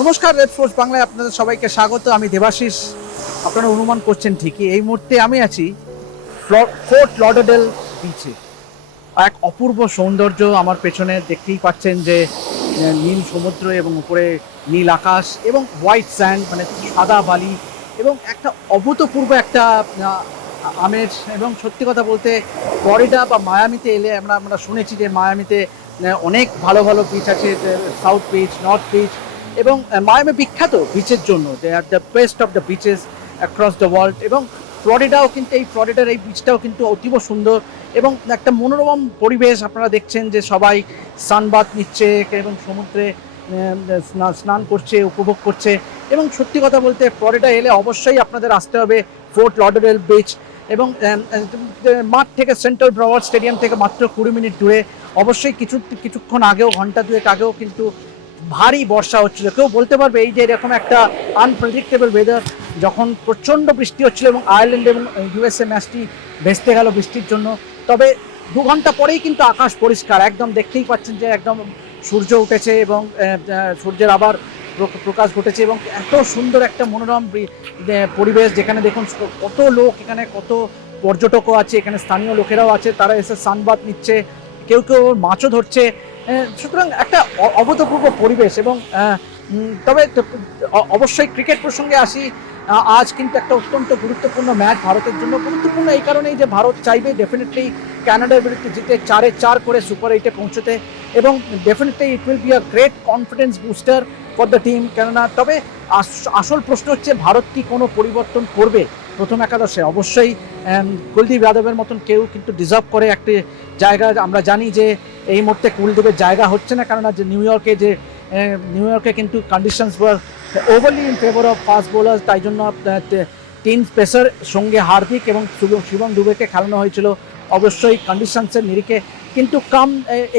নমস্কার red force বাংলায় আপনাদের সবাইকে স্বাগত। আমি দেবাশিস। আপনারা অনুমান করছেন ঠিকই। এই মুহূর্তে আমি আছি ফোর্ট লডেডেল বিচে এক অপূর্ব সৌন্দর্য আমার পেছনে দেখতেই পাচ্ছেন যে নীল সমুদ্র এবং উপরে নীল আকাশ এবং হোয়াইট স্যান্ড মানে সাদা বালি এবং একটা অভূতপূর্ব একটা আমেজ এবং সত্যি কথা বলতে ফ্লরিডা বা মায়ামিতে এলে আমরা আমরা শুনেছি যে মায়ামিতে অনেক ভালো ভালো বিচ আছে সাউথ বিচ নর্থ বিচ এবং মায়ামি বিখ্যাত বিচের জন্য they are the best of the beaches across the world এবং ফ্লরিডাও কিন্তু, এই ফ্লরিডার এই বিচটাও কিন্তু অতীব সুন্দর, এবং একটা মনোরম পরিবেশ আপনারা দেখছেন যে সবাই সানবাত নিচ্ছে, এবং সমুদ্রে স্নান করছে, উপভোগ করছে, এবং সত্যি কথা বলতে ফ্লরিডা এলে অবশ্যই আপনাদের আসতে হবে ফোর্ট লডারেল বিচ এবং মাঠ থেকে সেন্ট্রাল ব্রাওয়ার স্টেডিয়াম থেকে মাত্র কুড়ি মিনিট দূরে, অবশ্যই কিছু, কিছুক্ষণ আগেও, ঘণ্টা দুয়েক আগেও কিন্তু ভারী বর্ষা হচ্ছিল। কেউ বলতে পারবে এই যে এরকম একটা আনপ্রেডিক্টেবল ওয়েদার যখন প্রচণ্ড বৃষ্টি হচ্ছিল এবং আয়ারল্যান্ড এবং ইউএসএ ম্যাচটি ভেস্তে গেল বৃষ্টির জন্য। তবে দু ঘণ্টা পরেই কিন্তু আকাশ পরিষ্কার, একদম দেখতেই পাচ্ছেন যে একদম সূর্য উঠেছে এবং সূর্যের আবার প্র- প্রকাশ ঘটেছে এবং এত সুন্দর একটা মনোরম পরিবেশ যেখানে দেখুন কত লোক এখানে, কত পর্যটকও আছে, এখানে স্থানীয় লোকেরাও আছে, তারা এসে সানবাদ নিচ্ছে। কেউ কেউ মাছও ধরছে। সুতরাং একটা অভূতপূর্ব পরিবেশ এবং তবে অবশ্যই ক্রিকেট প্রসঙ্গে আসি আজ কিন্তু একটা অত্যন্ত গুরুত্বপূর্ণ ম্যাচ ভারতের জন্য। গুরুত্বপূর্ণ এই কারণেই যে ভারত চাইবে ডেফিনেটলি কানাডার বিরুদ্ধে জিতে চারে চার করে সুপার এইটে পৌঁছতে এবং definitely it will be a great confidence booster for the team কেননা, তবে আস- আসল প্রশ্ন হচ্ছে ভারত কি কোনো পরিবর্তন করবে প্রথম একাদশে? অবশ্যই কুলদীপ যাদবের মতন কেউ কিন্তু ডিজার্ভ করে একটি জায়গা। আমরা জানি যে এই মুহূর্তে কুলদীপের জায়গা হচ্ছে না কেননা যে নিউ ইয়র্কে যে নিউ ইয়র্কে কিন্তু conditions overly in favour of fast bowler তাই জন্য আহ, তে- তিন পেসার সঙ্গে হার্দিক এবং শুভ- শিবম দুবেকে খেলানো হয়েছিল। অবশ্যই কন্ডিশনসের নিরিখে কিন্তু কাম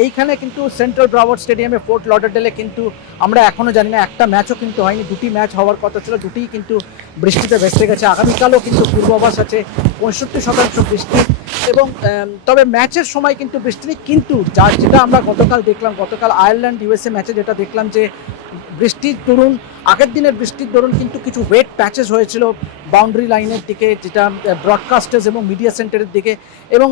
এইখানে কিন্তু সেন্ট্রাল ব্রাওয়ার্ড স্টেডিয়ামে ফোর্ট লডারডেলে কিন্তু আমরা এখনও জানি না একটা ম্যাচও কিন্তু হয়নি দুটি ম্যাচ হওয়ার কথা ছিল দুটিই কিন্তু বৃষ্টিতে ভেসে গেছে। আগামীকালও কিন্তু পূর্বাভাস আছে পঁয়ষট্টি শতাংশ বৃষ্টি এবং তবে ম্যাচের সময় কিন্তু বৃষ্টি কিন্তু যা যেটা আমরা গতকাল দেখলাম, গতকাল আয়ারল্যান্ড, ইউএসএ ম্যাচে যেটা দেখলাম যে বৃষ্টির দরুন, আগের দিনের বৃষ্টির দরুন কিন্তু কিছু ওয়েট প্যাচেস হয়েছিল বাউন্ডারি লাইনের দিকে, যেটা ব্রডকাস্টার্স এবং মিডিয়া সেন্টারের দিকে এবং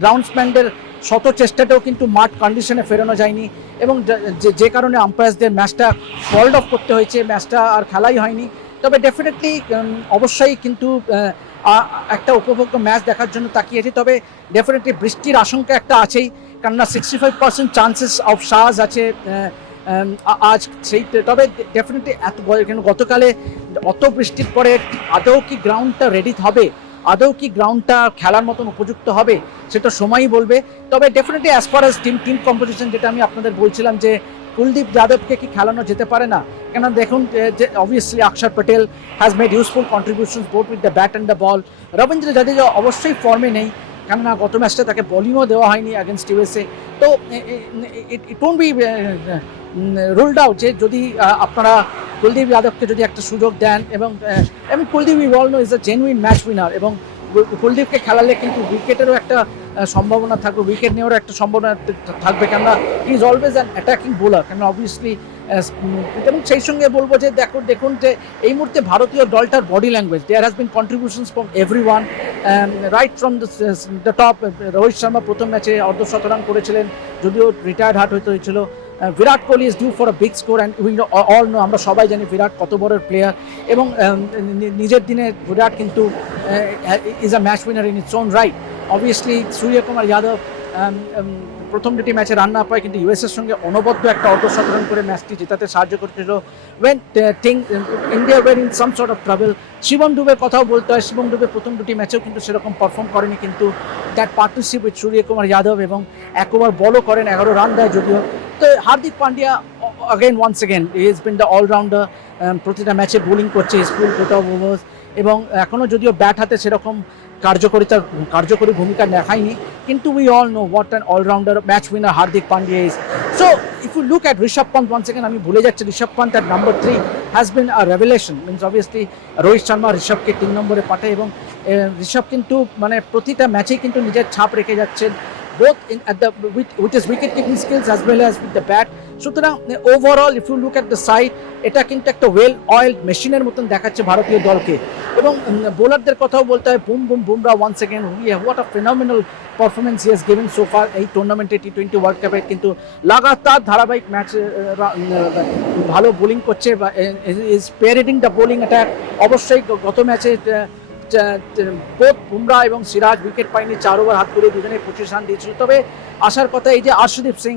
গ্রাউন্ডসম্যানদের শত চেষ্টাতেও কিন্তু মাঠ কন্ডিশনে ফেরানো যায়নি এবং যে- কারণে আম্পায়ারসদের ম্যাচটা ফল্ড অফ করতে হয়েছে ম্যাচটা আর খেলাই হয়নি। তবে ডেফিনেটলি অবশ্যই কিন্তু একটা উপভোগ্য ম্যাচ দেখার জন্য তাকিয়েছি তবে ডেফিনেটলি বৃষ্টির আশঙ্কা একটা আছেই। কেননা sixty five percent chances of শাজ আছে আজ সেই তবে ডেফিনেটলি এত কেন গতকালে অত বৃষ্টির পরে আদৌ কি গ্রাউন্ডটা রেডি হবে? আদৌ কি গ্রাউন্ডটা খেলার মতন উপযুক্ত হবে? সেটা সময়ই বলবে। তবে definitely as far as team team composition যেটা আমি আপনাদের বলছিলাম যে কুলদীপ যাদবকে কি খেলানো যেতে পারে না? কেন দেখুন যে obviously Axar Patel has made useful contribution both with the bat and the ball Ravindra Jadeja অবশ্যই ফর্মে নেই, কেননা গত ম্যাচটা তাকে বোলিংও দেওয়া হয়নি অ্যাগেনস্ট ইউএসএ তো it won't be ruled out যে যদি আপনারা কুলদীপ যাদবকে যদি একটা সুযোগ দেন এবং এবং Kuldeep we all know is a genuine match winner এবং কুলদীপকে খেলালে কিন্তু উইকেটেরও একটা সম্ভাবনা থাকবে উইকেট নেওয়ারও একটা সম্ভাবনা থাকবে কেননা he is always an attacking bowler কেন অবভিয়াসলি এবং সেই সঙ্গে বলব যে দেখো, দেখুন যে এই মুহূর্তে ভারতীয় দলটার body language there has been contributions from every one right from the top Rohit Sharma প্রথম ম্যাচে অর্ধ শতরান করেছিলেন, যদিও রিটায়ার্ড হার্ট হতে হয়েছিল। Virat Kohli is due for a big score and we all know আমরা সবাই জানি বিরাট কত বড় প্লেয়ার এবং নিজের দিনে বিরাট কিন্তু is a match winner in its own right obviously Suryakumar Yadav প্রথম দুটি ম্যাচে রান না পায়, কিন্তু ইউএসের সঙ্গে অনবদ্য একটা অর্ধশতরান করে ম্যাচটি জেতাতে সাহায্য করছিল। When thing India were in some sort of trouble Shivam ডুবের কথাও বলতে হয়, শিবম ডুবে প্রথম দুটি ম্যাচেও কিন্তু সেরকম পারফর্ম করেনি, কিন্তু that partnership with Suryakumar Yadav এবং এক ওভার বলও করেন, এগারো রান দেয় যদিও। তো Hardik Pandya again once again is been the allrounder প্রতিটা ম্যাচে বোলিং করছে স্কুল কোটা ওভার্স এবং এখনও যদিও ব্যাট হাতে সেরকম কার্যকরিতা, কার্যকরী ভূমিকা দেখায়নি, কিন্তু we all know what an allrounder match winner Hardik Pandya is so if you look at Rishabh Pant one second আমি ভুলে যাচ্ছি Rishabh Pant at number three has been a revelation means obviously Rohit Sharma ঋষভকে তিন নম্বরে পাঠায়, এবং ঋষভ কিন্তু মানে প্রতিটা ম্যাচেই কিন্তু নিজের ছাপ রেখে যাচ্ছেন both in at the with, with his wicket keeping skills as well as with the bat. সুতরাং overall if you look at the side এটা কিন্তু একটা ওয়েল অয়েল মেশিনের মতন দেখাচ্ছে ভারতীয় দলকে। এবং বোলারদের কথাও বলতে হয় boom boom Bumrah one second we what a phenomenal performance yes given so far এই টুর্নামেন্টে টি টোয়েন্টি ওয়ার্ল্ড কাপে কিন্তু লাগাতার ধারাবাহিক ম্যাচ ভালো বোলিং করছে বা is spearheading the bowling attack অবশ্যই গত ম্যাচে বোধ বুমরা এবং সিরাজ উইকেট পায়নি, চার ওভার হাত করে দুজনে পঁচিশ রান দিয়েছিল। তবে আসার কথা এই যে আশুদীপ সিং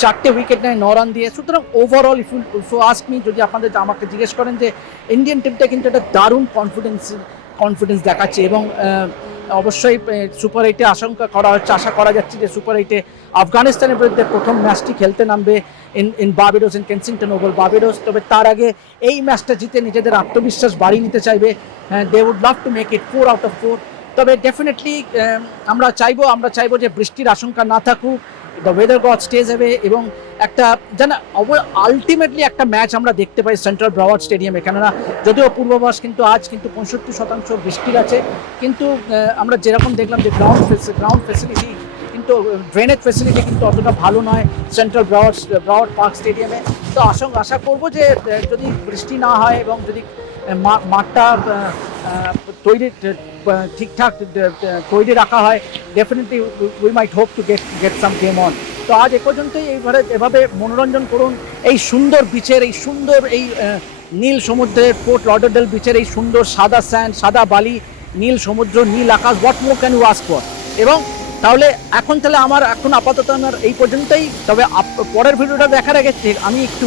চারটে উইকেট নেয়, ন রান দিয়ে। সুতরাং overall if you ask me যদি আপনাদের আমাকে জিজ্ঞেস করেন যে ইন্ডিয়ান টিমটা কিন্তু একটা দারুণ কনফিডেন্স কনফিডেন্স দেখাচ্ছে এবং অবশ্যই সুপার এইটে আশঙ্কা করা হচ্ছে, আশা করা যাচ্ছে যে সুপার এইটে আফগানিস্তানের বিরুদ্ধে প্রথম ম্যাচটি খেলতে নামবে in in Barbados in Kensington Oval Barbados তবে তার আগে এই ম্যাচটা জিতে নিজেদের আত্মবিশ্বাস বাড়িয়ে নিতে চাইবে they would love to make it four out of four তবে ডেফিনেটলি আমরা চাইব আমরা চাইব যে বৃষ্টির আশঙ্কা না থাকুক দ্য ওয়েদার গড স্টেজ হবে এবং একটা যেন আলটিমেটলি একটা ম্যাচ আমরা দেখতে পাই সেন্ট্রাল ব্রাওয়ার্ড স্টেডিয়ামে কেননা যদিও পূর্বাভাস কিন্তু আজ কিন্তু পঁয়ষট্টি শতাংশ বৃষ্টির আছে, কিন্তু আমরা যেরকম দেখলাম যে গ্রাউন্ড গ্রাউন্ড ফেসিলিটি কিন্তু ড্রেনেজ ফেসিলিটি কিন্তু অতটা ভালো নয় সেন্ট্রাল ব্রাওয়ার্ড ব্রাওয়ার্ড পার্ক স্টেডিয়ামে তো আশা আশা করব যে যদি বৃষ্টি না হয় এবং যদি মাঠটা তৈরি ঠিকঠাক তৈরি রাখা হয়। Definitely we might hope to get get some game on তো আজ এ পর্যন্তই এইভাবে এভাবে মনোরঞ্জন করুন। এই সুন্দর বিচের এই সুন্দর এই নীল সমুদ্রের পোর্ট লডারডেল বিচের এই সুন্দর সাদা স্যান্ড সাদা বালি, নীল সমুদ্র, নীল আকাশ what more can you ask for এবং তাহলে এখন তাহলে আমার এখন আপাতত আমার এই পর্যন্তই। তবে পরের ভিডিওটা দেখার আগে, আমি একটু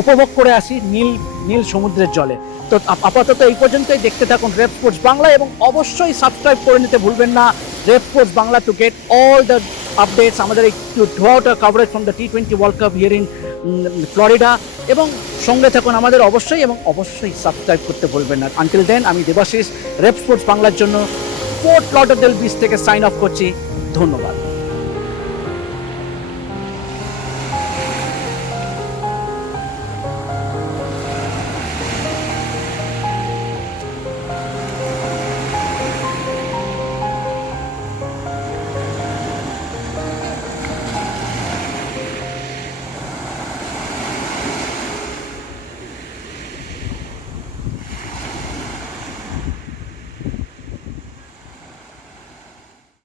উপভোগ করে আসি নীল নীল সমুদ্রের জলে। তো আপাতত এই পর্যন্তই দেখতে থাকুন রেপ স্পোর্টস বাংলা এবং অবশ্যই সাবস্ক্রাইব করে নিতে ভুলবেন না। Rep sports Bangla to get all the updates আমাদের এই টু out coverage from the T twenty World Cup here in Florida এবং সঙ্গে থাকুন আমাদের অবশ্যই এবং অবশ্যই সাবস্ক্রাইব করতে ভুলবেন না। আনটিল দেন আমি দেবাশিস, রেপ স্পোর্টস বাংলার জন্য ফোর্ট লটারডেল বিচ থেকে সাইন অফ করছি। ধন্যবাদ।